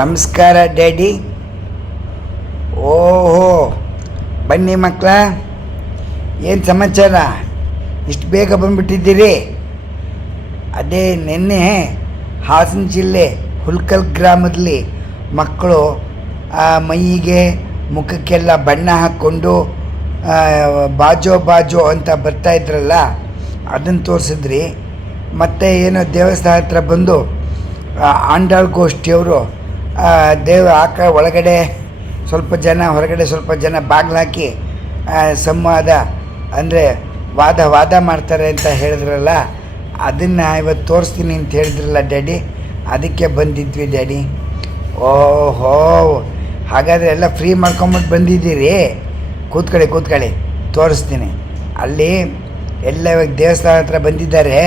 ನಮಸ್ಕಾರ ಡ್ಯಾಡಿ. ಓಹೋ, ಬನ್ನಿ ಮಕ್ಕಳ, ಏನು ಸಮಾಚಾರ? ಇಷ್ಟು ಬೇಗ ಬಂದುಬಿಟ್ಟಿದ್ದೀರಿ? ಅದೇ ನಿನ್ನೆ ಹಾಸನ ಜಿಲ್ಲೆ ಹುಲ್ಕಲ್ ಗ್ರಾಮದಲ್ಲಿ ಮಕ್ಕಳು ಮೈಯಿಗೆ ಮುಖಕ್ಕೆಲ್ಲ ಬಣ್ಣ ಹಾಕ್ಕೊಂಡು ಬಾಜೋ ಅಂತ ಬರ್ತಾಯಿದ್ರಲ್ಲ, ಅದನ್ನು ತೋರಿಸಿದ್ರಿ. ಮತ್ತು ಏನೋ ದೇವಸ್ಥಾನ ಹತ್ರ ಬಂದು ಆಂಡಾಳ್ ಗೋಷ್ಠಿಯವರು ಒಳಗಡೆ ಸ್ವಲ್ಪ ಜನ, ಹೊರಗಡೆ ಸ್ವಲ್ಪ ಜನ ಬಾಗಿಲಾಕಿ ಸಂವಾದ ಅಂದರೆ ವಾದ ಮಾಡ್ತಾರೆ ಅಂತ ಹೇಳಿದ್ರಲ್ಲ, ಅದನ್ನು ಇವತ್ತು ತೋರಿಸ್ತೀನಿ ಅಂತ ಹೇಳಿದ್ರಲ್ಲ ಡ್ಯಾಡಿ, ಅದಕ್ಕೆ ಬಂದಿದ್ವಿ ಡ್ಯಾಡಿ. ಓಹೋ, ಹಾಗಾದರೆ ಎಲ್ಲ ಫ್ರೀ ಮಾಡ್ಕೊಂಬಿಟ್ಟು ಬಂದಿದ್ದೀರಿ? ಕೂತ್ಕೊಳ್ಳಿ, ತೋರಿಸ್ತೀನಿ. ಅಲ್ಲಿ ಎಲ್ಲ ಇವಾಗ ದೇವಸ್ಥಾನ ಹತ್ರ ಬಂದಿದ್ದಾರೆ.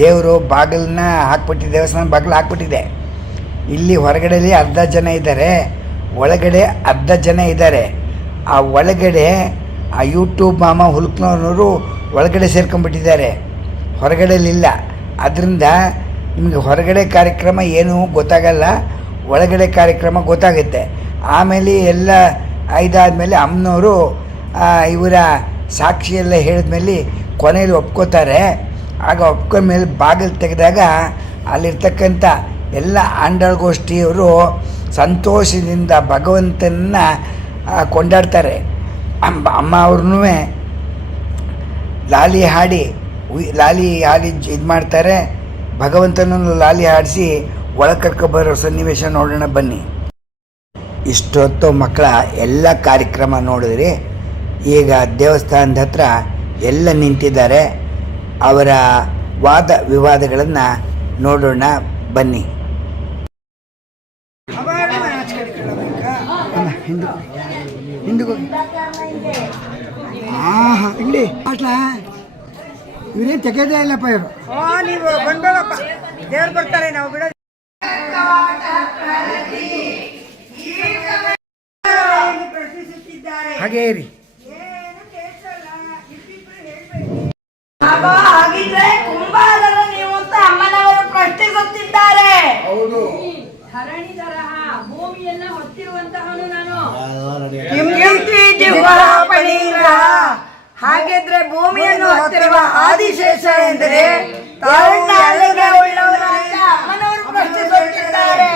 ದೇವರು ಬಾಗಿಲನ್ನ ಹಾಕ್ಬಿಟ್ಟು, ದೇವಸ್ಥಾನ ಬಾಗಿಲು ಹಾಕ್ಬಿಟ್ಟಿದೆ. ಇಲ್ಲಿ ಹೊರಗಡೆಯಲ್ಲಿ ಅರ್ಧ ಜನ ಇದ್ದಾರೆ, ಒಳಗಡೆ ಅರ್ಧ ಜನ ಇದ್ದಾರೆ. ಆ ಒಳಗಡೆ ಆ ಯೂಟ್ಯೂಬ್ ಮಾಮ ಹುಲ್ಕ್ನವರು ಒಳಗಡೆ ಸೇರ್ಕೊಂಡ್ಬಿಟ್ಟಿದ್ದಾರೆ, ಹೊರಗಡೆಲಿಲ್ಲ. ಅದರಿಂದ ನಿಮಗೆ ಹೊರಗಡೆ ಕಾರ್ಯಕ್ರಮ ಏನೂ ಗೊತ್ತಾಗಲ್ಲ, ಒಳಗಡೆ ಕಾರ್ಯಕ್ರಮ ಗೊತ್ತಾಗುತ್ತೆ. ಆಮೇಲೆ ಎಲ್ಲ ಐದಾದ್ಮೇಲೆ ಅಮ್ಮನವರು ಇವರ ಸಾಕ್ಷಿಯೆಲ್ಲ ಹೇಳಿದ್ಮೇಲೆ ಕೊನೆಯಲ್ಲಿ ಒಪ್ಕೋತಾರೆ. ಆಗ ಒಪ್ಕೊಂಡ್ಮೇಲೆ ಬಾಗಿಲು ತೆಗೆದಾಗ ಅಲ್ಲಿರ್ತಕ್ಕಂಥ ಎಲ್ಲ ಆಂಡಳಗೋಷ್ಠಿಯವರು ಸಂತೋಷದಿಂದ ಭಗವಂತನ ಕೊಂಡಾಡ್ತಾರೆ. ಅಮ್ಮ ಅವ್ರನ್ನೂ ಲಾಲಿ ಹಾಡಿ ಇದು ಮಾಡ್ತಾರೆ. ಭಗವಂತನನ್ನು ಲಾಲಿ ಹಾಡಿಸಿ ಒಳಗೆ ಕರ್ಕೊಬರೋ ಸನ್ನಿವೇಶ ನೋಡೋಣ ಬನ್ನಿ. ಇಷ್ಟೊತ್ತು ಮಕ್ಕಳ ಎಲ್ಲ ಕಾರ್ಯಕ್ರಮ ನೋಡಿದ್ರಿ. ಈಗ ದೇವಸ್ಥಾನದ ಹತ್ರ ಎಲ್ಲ ನಿಂತಿದ್ದಾರೆ. ಅವರ ವಾದ ವಿವಾದಗಳನ್ನು ನೋಡೋಣ ಬನ್ನಿ. ಇಲ್ಲಿ ಇವರೇನು ತೆಗೆದೇ ಇಲ್ಲಪ್ಪ ಇವರು. ನೀವು ಬಂದೋಗಪ್ಪ, ದೇವ್ರು ಬರ್ತಾರೆ, ನಾವು ಬಿಡೋದು. ಹಾಗೇ ಇರಿ. ಹಾಗಿದ್ರೆ ಕುಂಭಾರರ ನೀವು ಅಂತ ಅಮ್ಮನವರು ಪ್ರಶ್ನಿಸುತ್ತಿದ್ದಾರೆ. ಹೌದು, ಧರಣಿ ತರಹ ಭೂಮಿಯನ್ನ ಹೊತ್ತಿರುವಂತಹನು ನಾನು. ಹಾಗಿದ್ರೆ ಭೂಮಿಯನ್ನು ಹೊತ್ತಿರುವ ಆದಿಶೇಷ ಎಂದರೆ ಅಮ್ಮನವರು ಪ್ರಶ್ನಿಸುತ್ತಿದ್ದಾರೆ.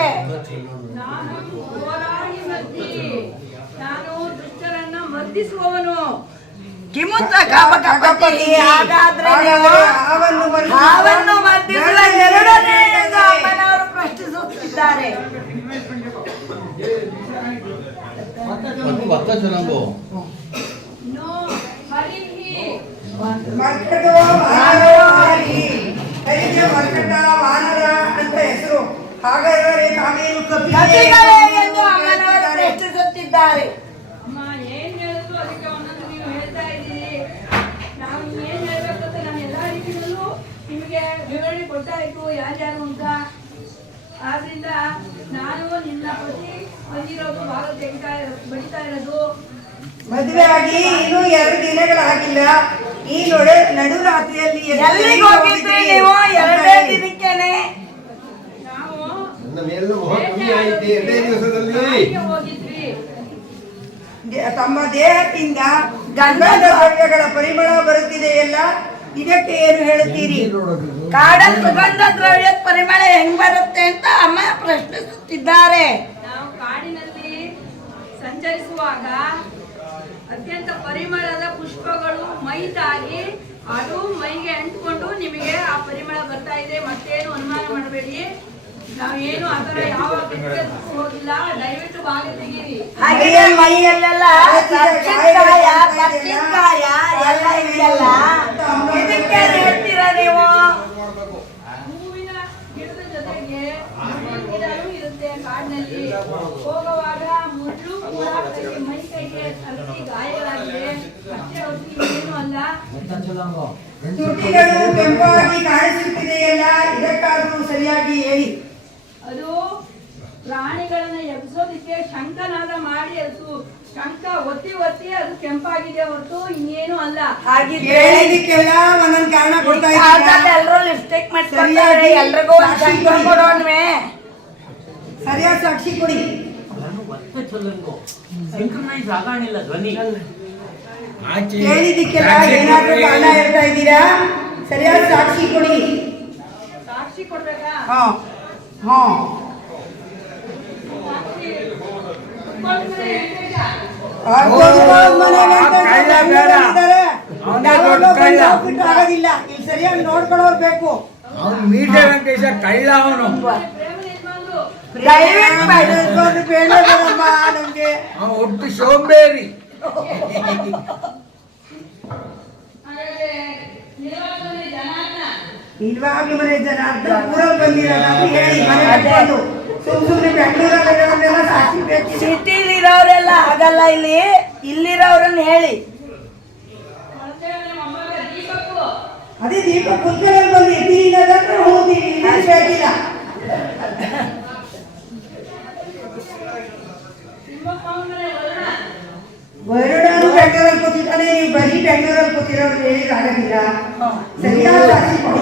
ನಾನು ದುಷ್ಟರನ್ನ ಮರ್ದಿಸುವವನು. ಕಿಮುತ್ತ ಕಾಮಕಪತಿ. ಹಾಗಾದ್ರೆ ಹಾವನ್ನು ಮರ್ದಿಸುವ ಎರಡನೇ ಎಂದು ಅಮ್ಮನವರು ಪ್ರಶ್ನಿಸುತ್ತಿದ್ದಾರೆ. ಅಂತ ಹೆಸರು. ಹಾಗಾದರೆ ತಾವೇನು ಎಂದು ಅಮ್ಮನವರು ಪ್ರಶ್ನಿಸುತ್ತಿದ್ದಾರೆ. ಅಮ್ಮ ಏನ್ ಹೇಳಿದ್ರು ಅದಕ್ಕೆ ಒಂದೊಂದು ನೀವು ಹೇಳ್ತಾ ಇದ್ದೀರಿ. ನಾವು ಏನ್ ಹೇಳ್ಬೇಕು ಅಂತ ನಾನು ಎಲ್ಲಾ ರೀತಿಯಲ್ಲೂ ನಿಮಗೆ ವಿವರಣೆ ಕೊಡ್ತಾ ಇತ್ತು ಯಾರ್ಯಾರು ಅಂತ. ಆದ್ರಿಂದ ನಾನು ನಿನ್ನ ಪತಿ ಬಂದಿರೋದು ಭಾಗ ಬಡಿತಾ ಇರೋದು. ಮದುವೆ ಆಗಿ ಇನ್ನೂ 2 ದಿನಗಳಾಗಿಲ್ಲ. ಈ ನಡು ರಾತ್ರಿಯಲ್ಲಿ ಎಲ್ಲಿಗೆ ಹೋಗಿದ್ರಿ ನೀವು? 2 ದಿನಕ್ಕೇನೆ ನಾವು ಹೋಗಿದ್ವಿ. ತಮ್ಮ ದೇಹದಿಂದ ಗಂಧದ ದ್ರವ್ಯಗಳ ಪರಿಮಳ ಬರುತ್ತಿದೆಯಲ್ಲ, ಇದಕ್ಕೆ ಏನು ಹೇಳುತ್ತೀರಿ? ಕಾಡ ಸುಗಂಧ ದ್ರವ್ಯ ಪರಿಮಳ ಹೆಂಗ್ ಬರುತ್ತೆ ಅಂತ ಅಮ್ಮ ಪ್ರಶ್ನಿಸುತ್ತಿದ್ದಾರೆ. ನಾವು ಕಾಡಿನಲ್ಲಿ ಸಂಚರಿಸುವಾಗ ಅತ್ಯಂತ ಪರಿಮಳದ ಪುಷ್ಪಗಳು ಮೈ ತಾಗಿ ಅದು ಮೈಗೆ ಅಂಟಿಕೊಂಡು ನಿಮಗೆ ಆ ಪರಿಮಳ ಬರ್ತಾ ಇದೆ. ಮತ್ತೇನು ಅನುಮಾನ ಮಾಡಬೇಡಿ. ನಾವೇನು ಆತರ ಯಾವ ಕೆಟ್ಟದಕ್ಕೂ ಹೋಗಿಲ್ಲ. ದಯವಿಟ್ಟು ಭಾಗ ತೆಗೀರಿ. ಹಾಗೆ ಮೈಯಲ್ಲೆಲ್ಲ ಕರ್ಚಿಕಾಯ ಎಲ್ಲ ಇದೆಯಲ್ಲ, ಇದಕ್ಕೆ ಹೇಳ್ತೀರಾ ನೀವು? ಹೂವಿನ ಗಿಡದ ಜೊತೆಗೆ ಗಿಡನೂ ಇರುತ್ತೆ ಕಾಡಿನಲ್ಲಿ. ಹೋಗುವಾಗ ಮುಳ್ಳು ಕೂಡ ಮೈ ಕೈಗೆ ತಲುಪಿ ಗಾಯಗಳಾಗಿದೆ. ಅಷ್ಟೇ ಹೊತ್ತು ಏನು ಅಲ್ಲ. ತುಟಿಗಳು ಕೆಂಪಾಗಿ ಕಾಣಿಸುತ್ತಿದೆಯಲ್ಲ, ಇದಕ್ಕಾದರೂ ಸರಿಯಾಗಿ ಹೇಳಿ. ಅದು ಪ್ರಾಣಿಗಳನ್ನ ಎಬ್ಸೋದಿಕ್ಕೆ ಶಂಖನಾದ ಮಾಡಿ ಅದು ಶಂಖ ಒತ್ತಿ ಅದು ಕೆಂಪಾಗಿದೆ ಹೊರತು ಇನ್ನೇನು ಅಲ್ಲ. ಹಾಗಿದ್ರೆ ಒಂದೊಂದು ಕಾರಣ ಕೊಡ್ತಾ ಎಲ್ಲರೂ ಲಿಪ್ಸ್ಟಿಕ್ ಮಾಡ್ತಾರೆ, ಎಲ್ರಿಗೂ ಕೊಡೋಣ್ವೆ. ಸರಿಯಾದ ಸಾಕ್ಷಿ ಕೊಡಿ. ಸಿಂಕ್ರನೈಸ್ ಆಗಾಣಿಲ್ಲ ಧ್ವನಿ. ಹೇಳಿದ್ದಕ್ಕೆಲ್ಲ ಏನಾದ್ರೂ ಕಾರಣ ಹೇಳ್ತಾ ಇದ್ದೀರಾ? ಸರಿಯಾದ ಸಾಕ್ಷಿ ಕೊಡಿ. ಸಾಕ್ಷಿ ಕೊಡ್ಬೇಕಾ? ಹಾ ಹಾ ಆಗೋದಿಲ್ಲ. ಇಲ್ಲಿ ಸರಿಯಾಗಿ ನೋಡ್ಕೊಳ್ಳೋರು ಬೇಕು. ಅವ್ನು ಮೀಟೆ ವೆಂಕಟೇಶ ಕಳ್ಳ ಅವನು. ಬೇಡ ಬೇಡಮ್ಮ ನಮ್ಗೆ. ಅವನು ಒಟ್ಟು ಸೋಂಬೇರಿ. ಇಲ್ವಾಗ್ಲೂ ಮನೆ ಜನ ಅಂತ ಊರಲ್ಲಿ ಬಂದಿರಲ್ಲ ಹೇಳಿ ಮನೆ ಕಟ್ಕೊಂಡು ಸುಮ್ಮನೆ ಬೆಂಗಳೂರಲ್ಲೆಲ್ಲ ಸಾಕ್ಷಿ ಬೇಕು. ಸಿಟಿಲಿರೋರೆಲ್ಲ ಆಗಲ್ಲ, ಇಲ್ಲಿರೋರನ್ನ ಹೇಳಿ. ಅದೇ ದೀಪ ಕುತ್ಕರಲ್ಲಿ ಬಂದು ಎತ್ತಿನಿಂದ ಹೋಗ್ತೀವಿ, ಬೇಕಿಲ್ಲ. ಬರೋಡಾನು ಬೆಂಗಳೂರಲ್ಲಿ ಕೂತಿದ್ದಾನೆ, ನೀವು ಬರೀ ಬೆಂಗಳೂರಲ್ಲಿ ಕೂತಿರೋರು ಹೇಳಿದಾಗಲಿಲ್ಲ. ಸರಿಯಾದ ಸಾಕ್ಷಿ ಕೊಡಿ.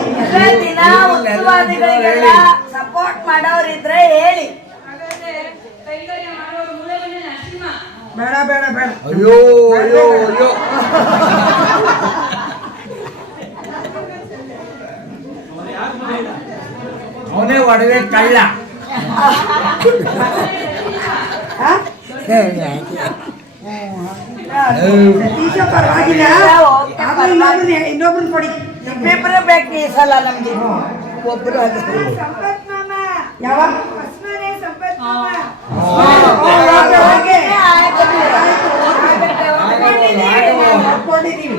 ದಿನ ಉತ್ಸವಾದಿಗಳಿಗೆಲ್ಲ ಸಪೋರ್ಟ್ ಮಾಡೋರಿದ್ರೆ ಹೇಳಿ. ಕೈಗಾರಿಕೆ ಮಾಡೋರು ಮೂಲೆ ಮನೆ ನರಸಿಂಹ. ಬೇಡ ಬೇಡ ಬೇಡ. ಅಯ್ಯೋ ಅಯ್ಯೋ ಅಯ್ಯೋ. ಅವನೇ ಒಡವೆ ಕಳ್ಳ. ಸತೀಶ ಪರವಾಗಿಲ್ಲ. ಇನ್ನೊಬ್ರು ಕೊಡಿ. ಇಬ್ಬಿಬ್ರು ಬೇಕು ಈ ಸಲ ನಮ್ಗೆ. ಒಬ್ರು ಸಂಪತ್ ಮಾಮ ಯಾವ ಸಂಪತ್ ಮಾಮ ಒಪ್ಕೊಂಡಿದ್ದೀವಿ.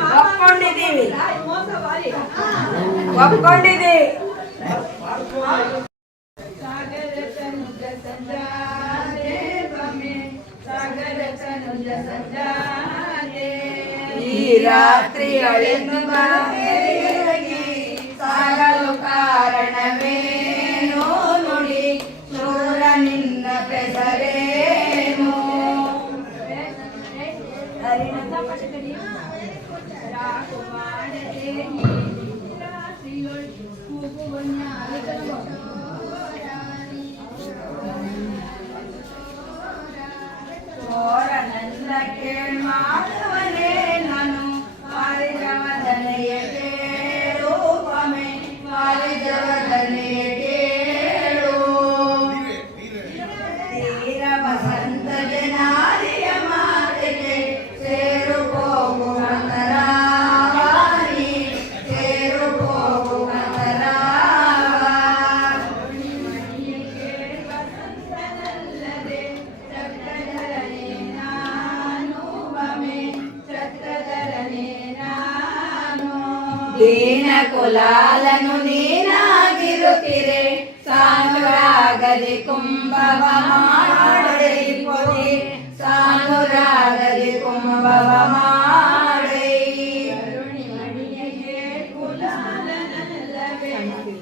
ಈ ರಾತ್ರಿಯಳೆಂದು ಸಾಗಲು ಕಾರಣವೇನೋ ನುಡಿ ಶೂರ ನಿನ್ನ ಬೆಸರೇನು. ನನ್ನ ಕೇಳ್ಮಾಡುವನೇ ನಾನು ಮಾರಿದವದನೆಯ ಕೇಳು ಪಮೆ ಮಾರಿದವದನೆಯ ಕೇಳು. ತೀರ ವಸಂತ ಜನಾರಿಯ ಮಾತೆಗೆ ಸೇರು ಹೋಗು ಮಕರಾವಾಣಿ ಸೇರು ಹೋಗು ಮಕರಾವ. ವಸಂತನಲ್ಲದೆ ಚಕ್ರಧರನೇ ನಾನು ಬಮೆ ಚಕ್ರಧರನೇ ನಾನು. ದೀನ ಕುಲಾಲನು ನೀನಾಗಿರುತ್ತಿರೆ ಸಾನುರಾಗಲಿ ಕುಂಭವ ಮಾಡೈ ಪೊದೆ ಸಾನುರಾಗಲಿ ಕುಂಭವ ಮಾಡೈ. ಕರುಣಿಮಣಿಯೇ ಕುಲಾಲನಲ್ಲವೇ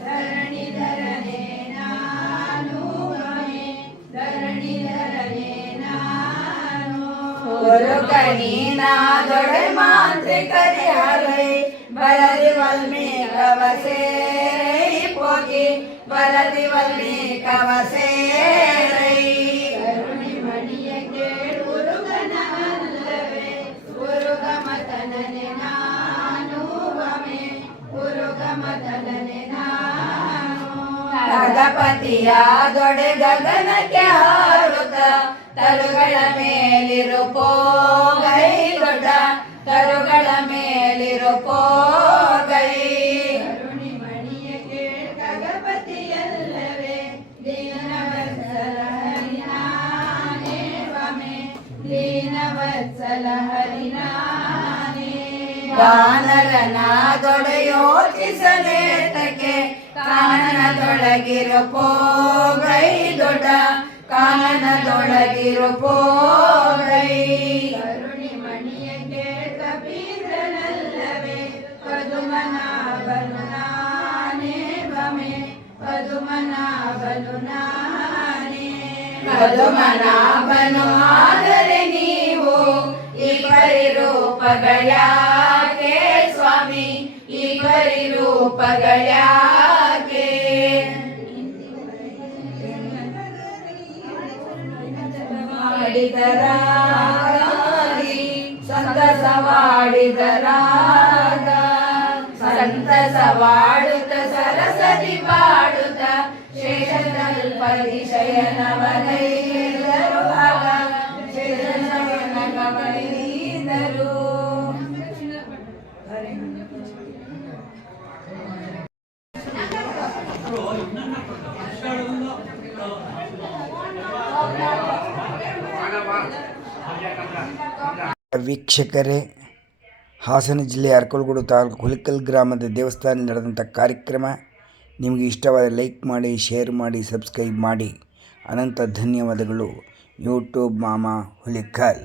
ಧರಣಿಧರನೇ ನಾನು ಬಮೆ ಧರಣಿಧರನೇ ನಾನು. ஒரு கணீனாதொடை மாந்திரிகரி ஹரை பலதி வல்மீகவசேரை போகி பலதி வல்மீகவசேரை. கருணிமணிய கேள் உருகனல்லவே உருகமதனನೆ ನಾನು ಬಮೆ ಉರುಗಮದನನೆ ನಾನು. ಗಣಪತಿಯ ದೊಡೆ ಗಗನಕ್ಕೆ ಹಾರುತ್ತ ತರುಗಳ ಮೇಲಿರು ಪೋಗೈ ದೊಡ್ಡ ತರುಗಳ ಮೇಲಿರು ಪೋಗೈ. ಕರುಣಿಮಣಿಯ ಕೇಳ್ ಗಗಪತಿಯಲ್ಲವೇ ದೀನವತ್ಸಲ ಹರಿನಾನೇ ಬಮೆ ದೀನವತ್ಸಲ ಹರಿನಾನೇ. ವಾನರನಾದೊಡೆ ಯೋಚಿಸಲೇತಕ್ಕೆ ಕಾನನದೊಳಗಿರು ಪೋಗೈ ದೊಡ್ಡ ಕಾನನದೊಳಗಿರು ಪೋಗೈ. ಕರುಣಿಮಣಿಯ ಕೇಳ್ ಕಬೀರನಲ್ಲವೇ ಪದುಮನಾಭನು ನಾನೇ ಬಮೆ ಪದುಮನಾಭನು ನಾನೇ. ಪದುಮನಾಭನು ಆದರೆ ನೀವು ಈ ಪರಿರೂಪಗಳ್ಯಾಕೆ ಸ್ವಾಮಿ ಈ ಪರಿರೂಪಗಳ್ಯಾಕೆ. ಸಂತಸವಾಡಿದರಾಗ ಸಂತಸವಾಡುತ್ತ ಸರಸದಿ ಬಾಡುತ್ತ ಶೇಷತಲ್ಪದಿ ಶಯನವನೈದರು ಆಗ ಶೇಷಶಯನ ಗಮನಿಸಿದರು. ವೀಕ್ಷಕರೇ, ಹಾಸನ ಜಿಲ್ಲೆಯ ಅರಕಲಗೂಡು ತಾಲೂಕು ಹುಲಿಕಲ್ ಗ್ರಾಮದ ದೇವಸ್ಥಾನದಲ್ಲಿ ನಡೆದಂಥ ಕಾರ್ಯಕ್ರಮ ನಿಮಗೆ ಇಷ್ಟವಾದ ಲೈಕ್ ಮಾಡಿ, ಶೇರ್ ಮಾಡಿ, ಸಬ್ಸ್ಕ್ರೈಬ್ ಮಾಡಿ. ಅನಂತ ಧನ್ಯವಾದಗಳು. ಯೂಟ್ಯೂಬ್ ಮಾಮ ಹುಲಿಕಲ್.